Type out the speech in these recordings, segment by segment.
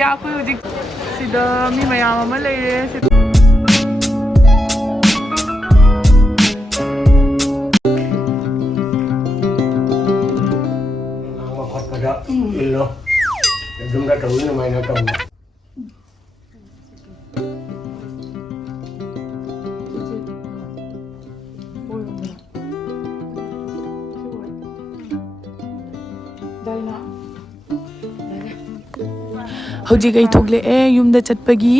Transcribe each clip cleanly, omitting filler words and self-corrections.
India ꯑꯩꯈꯣꯏ ꯍꯧꯖꯤꯛ ꯁꯤꯗ ꯃꯤ ꯃꯌꯥꯝ ꯑꯃ ꯂꯩꯔꯦ illo dum da tawu ni mai na tawu ꯍꯧꯖꯤꯛ ꯑꯩ ꯊꯣꯛꯂꯛꯑꯦ ꯌꯨꯝꯗ ꯆꯠꯄꯒꯤ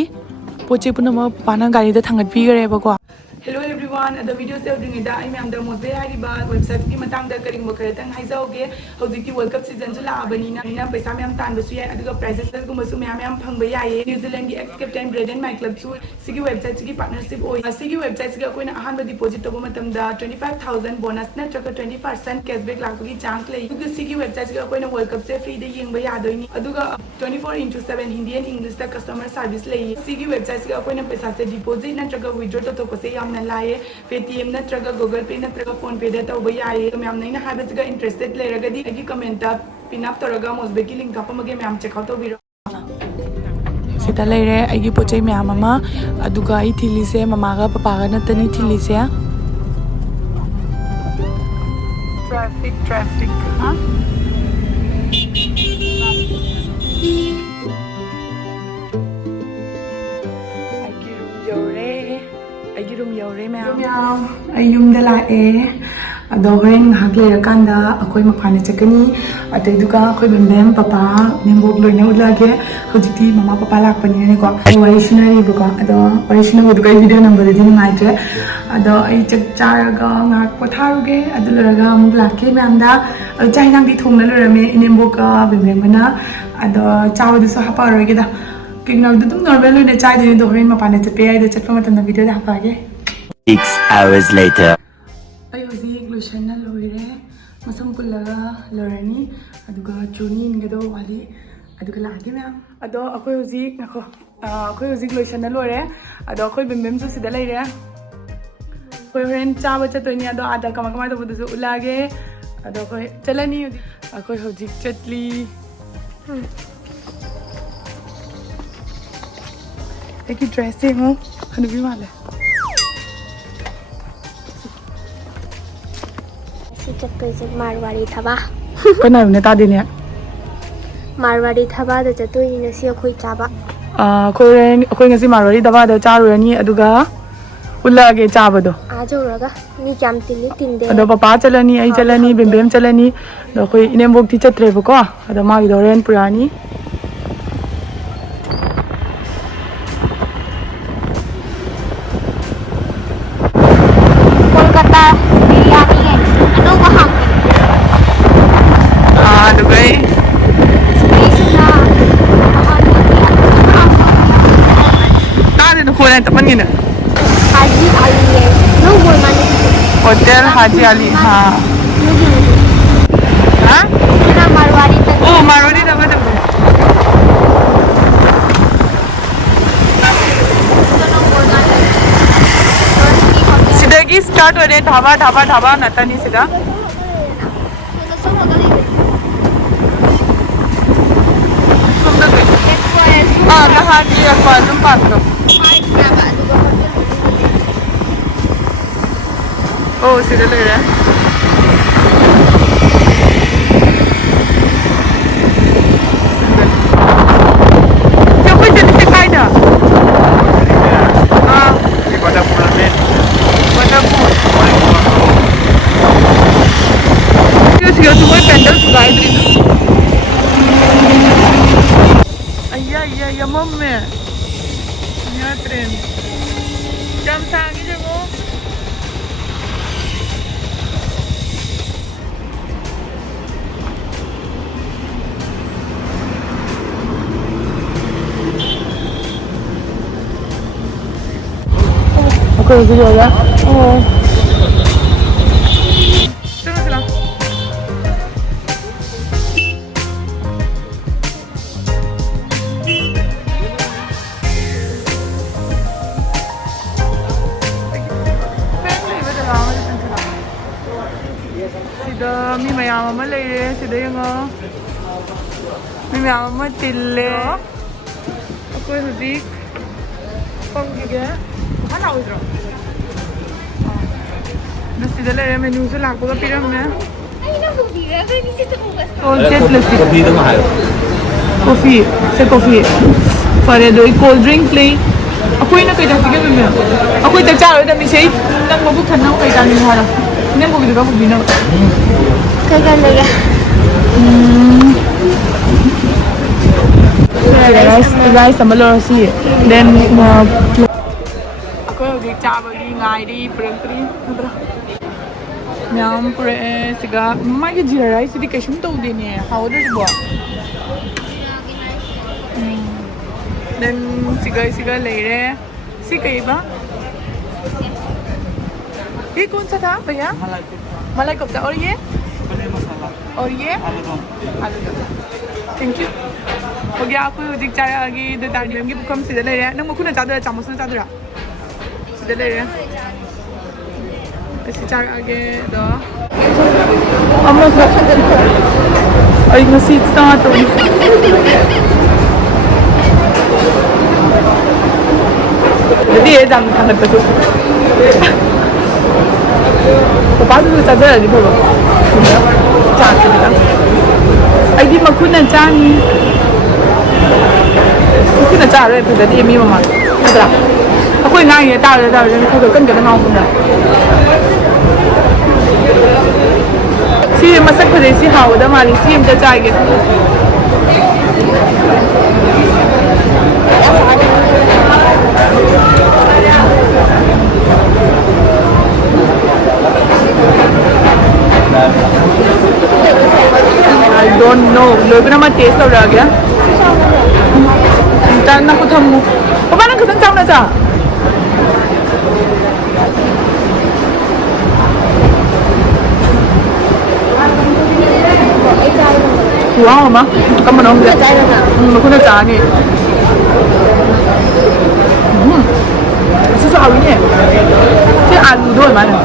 ꯄꯣꯠꯆꯩ ꯄꯨꯝꯅꯃꯛ ꯄꯥꯅ ꯒꯥꯔꯤꯗ ꯊꯥꯡꯒꯠꯄꯤꯈ꯭ꯔꯦꯕꯀꯣ ꯍꯦꯜꯂꯣ ꯑꯦꯚ꯭ꯔꯤꯋꯥꯟ ꯑꯗꯣ ꯚꯤꯗꯤꯑꯣ ꯌꯧꯗ꯭ꯔꯤꯉꯩꯗ ꯑꯩ ꯃꯌꯥꯝꯗ ꯃꯣꯖꯦ ꯍꯥꯏꯔꯤꯕ ꯋꯦꯕꯁꯥꯏꯠꯀꯤ ꯃꯇꯥꯡꯗ ꯀꯔꯤꯒꯨꯝꯕ ꯈꯔꯇꯪ ꯍꯥꯏꯖꯍꯧꯒꯦ ꯍꯧꯖꯤꯛꯇꯤ ꯋꯥꯔꯜ ꯀꯞ ꯁꯤꯖꯟꯁꯨ ꯂꯥꯛꯑꯕꯅꯤꯅ ꯄꯩꯁꯥ ꯃꯌꯥꯝ ꯇꯥꯟꯕꯁꯨ ꯌꯥꯏ ꯑꯗꯨꯒ ꯄ꯭ꯔꯥꯏꯖꯦꯁꯒꯨꯝꯕꯁꯨ ꯃꯌꯥꯝ ꯐꯪꯕ ꯌꯥꯏꯌꯦ ꯅ꯭ꯌꯨꯖꯤꯂꯦꯟꯒꯤ ꯑꯦꯛꯁ ꯀꯦꯞꯇꯦꯟ ꯕ꯭ꯔꯦꯗꯟ ꯃꯥꯏꯀ꯭ꯂꯕꯁꯨ ꯁꯤꯒꯤ ꯋꯦꯕꯁꯥꯏꯠꯁꯤꯒꯤ ꯄꯥꯔꯠꯅꯔꯁꯤꯞ ꯑꯣꯏ ꯁꯤꯒꯤ ꯋꯦꯕꯁꯥꯏꯠꯁꯤꯒ ꯑꯩꯈꯣꯏꯅ ꯑꯍꯥꯟꯕ ꯗꯤꯄꯣꯖꯤꯠ ꯇꯧꯕ ꯃꯇꯝꯗ 25,000 ꯕꯣꯅꯁ ꯅꯠꯇ꯭ꯔꯒ 20% ꯀꯦꯁꯕꯦꯛ ꯂꯥꯛꯄꯒꯤ ꯆꯥꯟꯁ ꯂꯩ ꯑꯗꯨꯒ ꯁꯤꯒꯤ ꯋꯦꯕꯁꯥꯏꯠꯁꯤꯒ ꯑꯩꯈꯣꯏꯅ ꯋꯥꯔꯜ ꯀꯞꯁꯦ ꯐ꯭ꯔꯤꯗ ꯌꯦꯡꯕ ꯌꯥꯗꯣꯏꯅꯤ ꯑꯗꯨꯒ 24/7 ꯍꯤꯟꯗꯤ ꯑꯦꯟ ꯏꯪꯂꯤꯁꯇ ꯀꯁꯇꯃꯔ ꯁꯥꯔꯚꯤꯁ ꯂꯩꯌꯦ ꯁꯤꯒꯤ ꯋꯦꯕꯁꯥꯏꯠꯁꯤꯒ ꯑꯩꯈꯣꯏꯅ ꯄꯩꯁꯥꯁꯦ ꯗꯤꯄꯣꯖꯤꯠ ꯅꯠꯇ꯭ꯔꯒ ꯋꯤꯗ꯭ꯔꯣ ꯇꯧꯊꯣꯛꯄꯁꯦ ꯌꯥꯝꯅ ꯂꯥꯏꯌꯦ ꯄꯦꯇꯤꯑꯦꯝ ꯅꯠꯇ꯭ꯔꯒ ꯒꯨꯒꯜ ꯄꯦ ꯅꯠꯇ꯭ꯔꯒ ꯐꯣꯟ ꯄꯦꯗ ꯇꯧꯕ ꯌꯥꯏꯌꯦ ꯃꯌꯥꯝꯅ ꯑꯩꯅ ꯍꯥꯏꯕꯁꯤꯒ ꯏꯟꯇꯔꯦꯁꯇꯦꯗ ꯂꯩꯔꯒꯗꯤ ꯑꯩꯒꯤ ꯀꯃꯦꯟꯇ ꯄꯤꯟ ꯑꯞ ꯇꯧꯔꯒ ꯃꯣꯖꯕꯦꯛꯀꯤ ꯂꯤꯡꯛ ꯍꯥꯞꯄꯝꯃꯒꯦ ꯃꯌꯥꯝ ꯆꯦꯛꯑꯥꯎꯠ ꯇꯧꯕꯤꯔꯣ ꯁꯤꯗ ꯂꯩꯔꯦ ꯑꯩꯒꯤ ꯄꯣꯠꯆꯩ ꯃꯌꯥꯝ ꯑꯃ ꯑꯗꯨꯒ ꯑꯩ ꯊꯤꯜꯂꯤꯁꯦ ꯃꯃꯥꯒ ꯄꯄꯥꯒ ꯅꯠꯇꯅꯤ ꯊꯤꯜꯂꯤꯁꯦ ꯇ꯭ꯔꯥꯐꯤꯛ ꯑꯩꯒꯤ ꯔꯨꯝ ꯌꯧꯔꯦ ꯃꯌꯥꯝ ꯑꯩ ꯌꯨꯝꯗ ꯂꯥꯛꯑꯦ ꯑꯗꯣ ꯍꯣꯔꯦꯟ ꯉꯥꯏꯍꯥꯛ ꯂꯩꯔꯀꯥꯟꯗ ꯑꯩꯈꯣꯏ ꯃꯄꯥꯟꯗ ꯆꯠꯀꯅꯤ ꯑꯗꯨꯏꯗꯨꯒ ꯑꯩꯈꯣꯏ ꯃꯦꯝ ꯄꯄꯥ ꯃꯦꯝꯕꯣꯛ ꯂꯣꯏꯅ ꯎꯠꯂꯛꯑꯒꯦ ꯍꯧꯖꯤꯛꯇꯤ ꯃꯃꯥ ꯄꯄꯥ ꯂꯥꯛꯄꯅꯤꯅꯀꯣ ꯑꯩ ꯋꯥꯔꯤ ꯁꯨꯅꯔꯤꯕꯀꯣ ꯑꯗꯣ ꯋꯥꯔꯤ ꯁꯨꯅꯕꯗꯨꯒ ꯑꯩ ꯚꯤꯗꯤꯑꯣ ꯅꯝꯕꯗꯗꯤ ꯅꯨꯡꯉꯥꯏꯇ꯭ꯔꯦ ꯑꯗꯣ ꯑꯩ ꯆꯥꯛ ꯆꯥꯔꯒ ꯉꯥꯏꯍꯥꯛ ꯄꯣꯊꯥꯔꯨꯒꯦ ꯑꯗꯨ ꯂꯣꯏꯔꯒ ꯑꯃꯨꯛ ꯂꯥꯛꯀꯦ ꯃꯌꯥꯝꯗ ꯑꯗꯣ ꯆꯥꯛ ꯏꯟꯖꯥꯡꯗꯤ ꯊꯣꯡꯅ ꯂꯣꯏꯔꯝꯃꯦ ꯏꯅꯦꯝꯕꯣꯛꯀ ꯕꯦꯝꯕꯦꯝꯒꯅ ꯑꯗꯣ ꯆꯥꯕꯗꯨꯁꯨ ꯍꯥꯞꯄꯛꯑꯔꯣꯏꯒꯦꯗ ꯀꯩꯒꯤꯅꯣꯗ ꯑꯗꯨꯝ ꯅꯣꯔꯃꯦꯜ ꯑꯣꯏꯅ ꯆꯥꯏꯗꯣꯏꯅꯤ ꯑꯗꯣ ꯍꯣꯔꯦꯟ ꯃꯄꯥꯟꯗ ꯆꯠꯄ ꯌꯥꯏꯗꯣ ꯆꯠꯄ ꯃꯇꯝꯗ ꯚꯤꯗꯤꯑꯣꯗ ꯍꯥꯞꯄꯛꯑꯒꯦ 6 hours later ꯑꯩ ꯍꯧꯖꯤꯛ ꯂꯣꯏꯁꯟꯅ ꯂꯣꯏꯔꯦ ꯃꯁꯝ ꯄꯨꯜꯂꯒ ꯂꯣꯏꯔꯅꯤ ꯑꯗꯨꯒ ꯆꯨꯅꯤ ꯏꯟꯒꯗꯧꯕ ꯋꯥꯠꯂꯤ ꯑꯗꯨꯒ ꯂꯥꯛꯑꯒꯦ ꯃꯌꯥꯝ ꯑꯗꯣ ꯑꯩꯈꯣꯏ ꯍꯧꯖꯤꯛ ꯑꯩꯈꯣꯏ ꯍꯧꯖꯤꯛ ꯂꯣꯏꯁꯟꯅ ꯂꯣꯏꯔꯦ ꯑꯗꯣ ꯑꯩꯈꯣꯏ ꯕꯦꯝꯕꯦꯝꯁꯨ ꯁꯤꯗ ꯂꯩꯔꯦ ꯑꯩꯈꯣꯏ ꯍꯣꯔꯦꯟ ꯆꯥꯕ ꯆꯠꯇꯣꯏꯅꯤ ꯑꯗꯣ ꯑꯥꯗ ꯀꯃꯥꯏ ꯇꯧꯕꯗꯨꯁꯨ ꯎꯠꯂꯛꯑꯒꯦ ꯑꯗꯣ ꯑꯩꯈꯣꯏ ꯆꯠꯂꯅꯤ ꯑꯩꯈꯣꯏ ꯍꯧꯖꯤꯛ ꯆꯠꯂꯤ ꯑꯩꯒꯤ ꯗ꯭ꯔꯦꯁ ꯌꯦꯡꯉꯣ ꯍꯅꯨꯕꯤ ꯃꯥꯜꯂꯦ ꯁꯤ ꯆꯠꯇꯣꯏꯁꯦ ꯃꯥꯔꯋꯥꯔꯤ ꯊꯕꯥ ꯀꯅꯥꯅꯣ ꯇꯥꯗꯦꯅꯦ ꯃꯥꯔꯋꯥꯔꯤ ꯊꯕꯥꯗ ꯆꯠꯇꯣꯏꯅꯤ ꯉꯁꯤ ꯑꯩꯈꯣꯏ ꯆꯥꯕ ꯑꯩꯈꯣꯏ ꯉꯁꯤ ꯃꯥꯔꯋꯥꯔꯤ ꯙꯕꯥꯗ ꯆꯥꯔꯨꯔꯅꯤ ꯑꯗꯨꯒ ꯎꯠꯂꯛꯑꯒꯦ ꯆꯥꯕꯗꯣ ꯑꯥꯖꯧꯔꯒ ꯃꯤ ꯀꯌꯥꯝ ꯇꯤꯟꯗꯤ ꯇꯤꯟꯗꯦ ꯑꯗꯣ ꯄꯄꯥ ꯆꯠꯂꯅꯤ ꯑꯩ ꯍꯥꯎꯗꯤ ꯆꯠꯂꯅꯤ ꯍꯥꯎꯇꯦ ꯕꯦꯝꯕꯦꯝ ꯆꯠꯂꯅꯤ ꯑꯗꯣ ꯑꯩꯈꯣꯏ ꯏꯅꯦꯝꯕꯣꯛꯇꯤ ꯆꯠꯇ꯭ꯔꯦꯕꯀꯣ ꯑꯗꯣ ꯃꯥꯒꯤꯗꯣ ꯍꯣꯔꯦꯟ ꯄꯨꯔꯛꯑꯅꯤ ꯀꯣꯜꯀꯇꯥ ꯕꯤꯔꯌꯥꯅꯤ ꯑꯅꯧꯕ ꯍꯥꯡꯕꯅꯤ ꯑꯗꯨꯒ ꯁꯤꯗꯩꯁꯤꯅ ꯇꯥꯗꯦꯗ ꯐꯣꯟ ꯌꯥꯝ ꯇꯞꯃꯟꯒꯤꯅ हाजी आली है नो बोल माने होटल हाजी अली हाँ हाँ इसका मारवाड़ी तक ओ मारवाड़ी ढाबा ढाबा सिद्धगी स्टार्ट हो रहे ढाबा ढाबा ढाबा नतनी सिद्धा ना हाजी अक्वारियम पार्क ओ सिद्धा लग रहा है Mami, nyatrin. Jam tangi jenggo. Aku video ya. Oh. Teruslah. Sida mi mayam ama leire sida yung mi mayam ama tille ꯑꯩꯈꯣꯏ ꯍꯧꯖꯤꯛ ꯐꯪꯈꯤꯒꯦ ꯃꯈꯥ ꯂꯥꯛꯑꯣꯏꯗ꯭ꯔꯣ ꯁꯤꯗ ꯂꯩꯔꯦ ꯃꯦꯅꯨꯁꯨ ꯂꯥꯛꯄꯒ ꯄꯤꯔꯝꯃꯦ ꯀꯣꯐꯤ ꯁꯦ ꯀꯣꯐꯤ ꯐꯔꯦ ꯑꯗꯣ ꯑꯩ ꯀꯣꯜ ꯗ꯭ꯔꯤꯡ ꯂꯩ ꯑꯩꯈꯣꯏꯅ ꯀꯩ ꯇꯧꯁꯤꯒꯦ ꯃꯦꯝ ꯑꯩꯈꯣꯏ ꯆꯥꯛ ꯆꯥꯔꯣꯏꯗꯕꯅꯤ ꯁꯤ ꯅꯪ ꯃꯕꯨꯛ ꯊꯟꯅꯕ ꯀꯩ ꯆꯥꯅꯤꯡꯉꯣ ꯍꯥꯏꯔꯣ ꯅꯪ ꯀꯣꯐꯤꯗꯨꯒ ꯄꯨꯕꯤꯅꯕ Kaya lagi. ꯔꯥꯏꯁ ꯑꯃ ꯂꯧꯔꯁꯤ ꯗꯦꯟ ꯑꯩꯈꯣꯏ ꯍꯧꯖꯤꯛ ꯆꯥꯕꯒꯤ ꯉꯥꯏꯔꯤ ꯄꯨꯔꯛꯇ꯭ꯔꯤ ꯅꯠꯇ꯭ꯔꯥ ꯃꯌꯥꯝ ꯄꯨꯔꯛꯑꯦ ꯁꯤꯒ ꯃꯥꯒꯤ ꯖꯤꯔꯥ ꯔꯥꯏꯁꯁꯤꯗꯤ ꯀꯩꯁꯨꯝ ꯇꯧꯗꯦꯅꯦ ꯍꯥꯎꯗ꯭ꯔꯤꯕꯣ देन सिगा ले रहे सी कई बा ये कौन सा था भैया मलाई कोफ्ता और ये पनीर मसाला और ये आलू थैंक यू हो गया आपको दिख चाहे आगे दो ताड़ी में बुकम सीधे ले रहे हैं ना मुकुन चादर चामच में चादर सीधे ले रहे हैं ऐसे चार आगे दो अम्मा आई मसीद साथ jadi ya jangan kangen besok. Papa tu caca di bawah. Caca ni kan. Aidi makuna cani. Makuna cara itu jadi emi mama. Ada. Aku ingat ya tahu jadi aku kan kita ngau pun dah. Si masak pada si hawa dah mali si em caca gitu. I don't know. Look at my taste of it again. Jangan aku tamu. Apa nak kita tahu nak? Wow, mah. Kamu nak dia? Aku nak cakap ni. Sesuatu ni. Ini alu doang mana?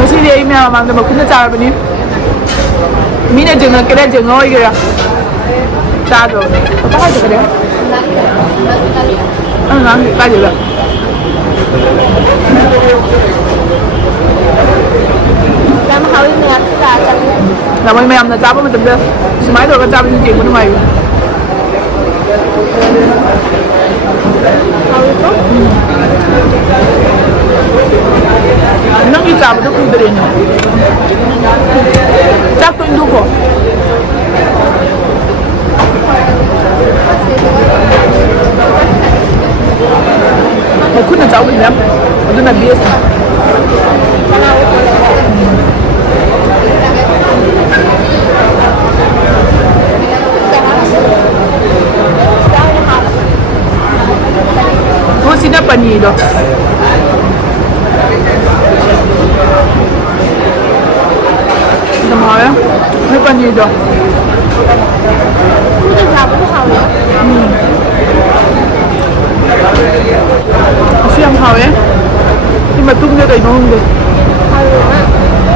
Mesti dia ini memang dia aku nak cakap ni. Mina jangan kira jangan oi kira. Tahu. Apa aja kira? Nang kaje lah. Làm hậu như là chắc. Làm ơi mày làm cháo mà tầm đó. Smile rồi cái cháo bên kia của mày. Nang đi cháo nó cũng được nhỉ. Chắc tôi đủ không? Aku nak jauh ni, aku nak biasa. Tu sini apa ni dah? Nama ya? Ni apa ni dah? Cái nào cũng hậu nữa. Siang hao ya? Ni matung dia dah nong dia.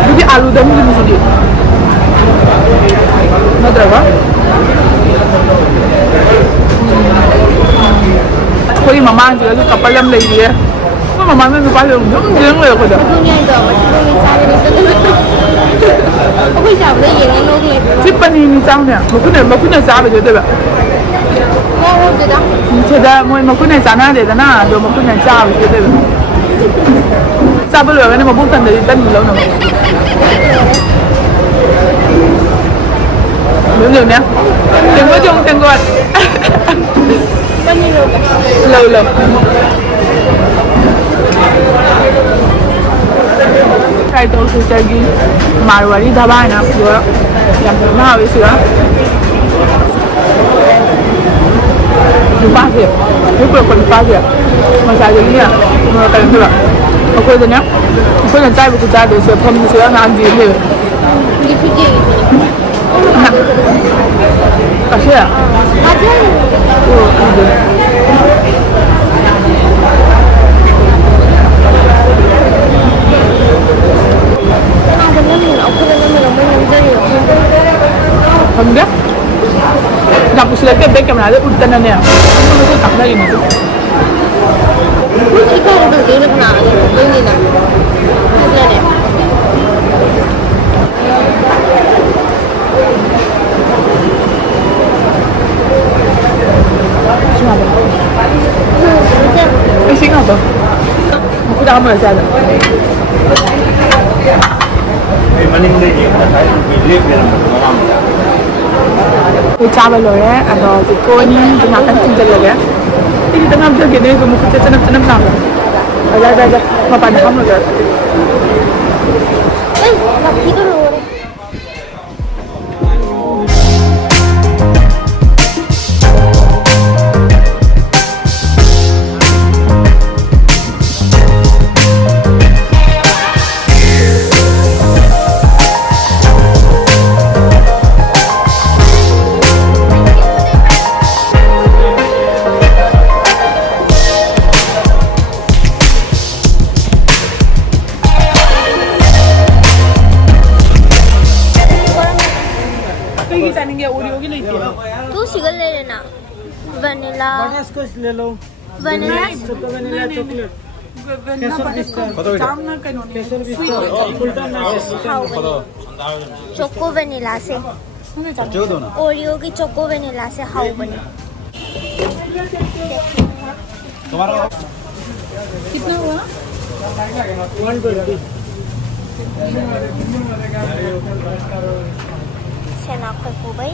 Jadi alu dah mungkin mesti. Nak berapa? Koi mama juga tu kapal yang lagi dia. Koi mama ni lupa dia, jangan lagi aku dah. Tôi nghe rồi mà tôi nghe sao nên tôi. Không biết sao nó gì nó luôn liền. Tiap ni ni cang ni, maku nak cakap betul tak? Ngon rồi đó. Tidak, maku nak cakap dia dah na, do maku nak cakap betul tak? Cakap belum kan? Maku bukan dari tan belum nama. Belum ni? Tengok jom tengok. Bao nhiêu rồi? Lâu lâu. Cái tôi sẽ chơi gì Marwari dhaba है ना जो yang pernah habis ya lupa sih itu kalau lupa sih masa jadi ya mau kalian tu lah aku itu nya aku yang cai buku cai tu siapa pun siapa nak ambil ni Đi phi gì? nak kasih ya Aja. oh itu Benar mình aku dengan mình làm gì rồi. không biết ꯌꯥꯝ ꯎꯁꯤꯜꯂꯛꯇꯦ bag ꯀꯦꯃꯦꯔꯥꯗ ꯎꯠꯇꯅꯅꯦ ꯑꯩꯉꯣꯟꯗꯁꯨ ꯀꯥꯞꯅꯔꯤꯅꯦ 이거를 누르는 거 누르나 그러네 Cái xính không? Cái đau mà sao vậy? Tôi cha rồi á, anh đó thì cô ni tôi ngắm anh chung chân rồi thì tôi ngắm cho cái này rồi một cái chân năm nào rồi. Ra, mà bạn không rồi. 에이 나 비도를 오래 Cái 자는 게 우리 여기 있대요. 또 시글 ले लेना vanilla butterscotch ले लो vanilla choco vanilla chocolate जाम ना कनो केसर biscuit Fulton choco vanilla से Oreo की choco vanilla से how बनी कितना हुआ? 120 सेना को भाई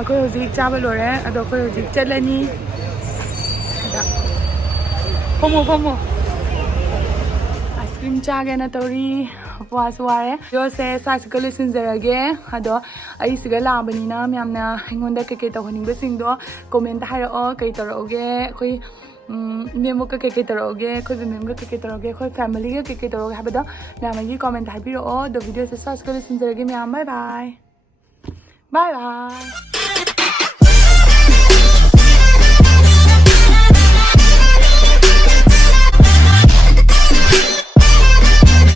Aku hujik cha ba lore ado ko hujik chalani da pomo ice cream cha ge na tori was ware yo se sasikal sinzarage ado ai siga labani na myamna ingonda ke to honing be sing do comment hairo kai toroge khoi memo ka ke toroge khoi mem ka ke toroge khoi family ka ke toroge habada myamagi comment haibiro do video se sasikal sinzarage myam bye bye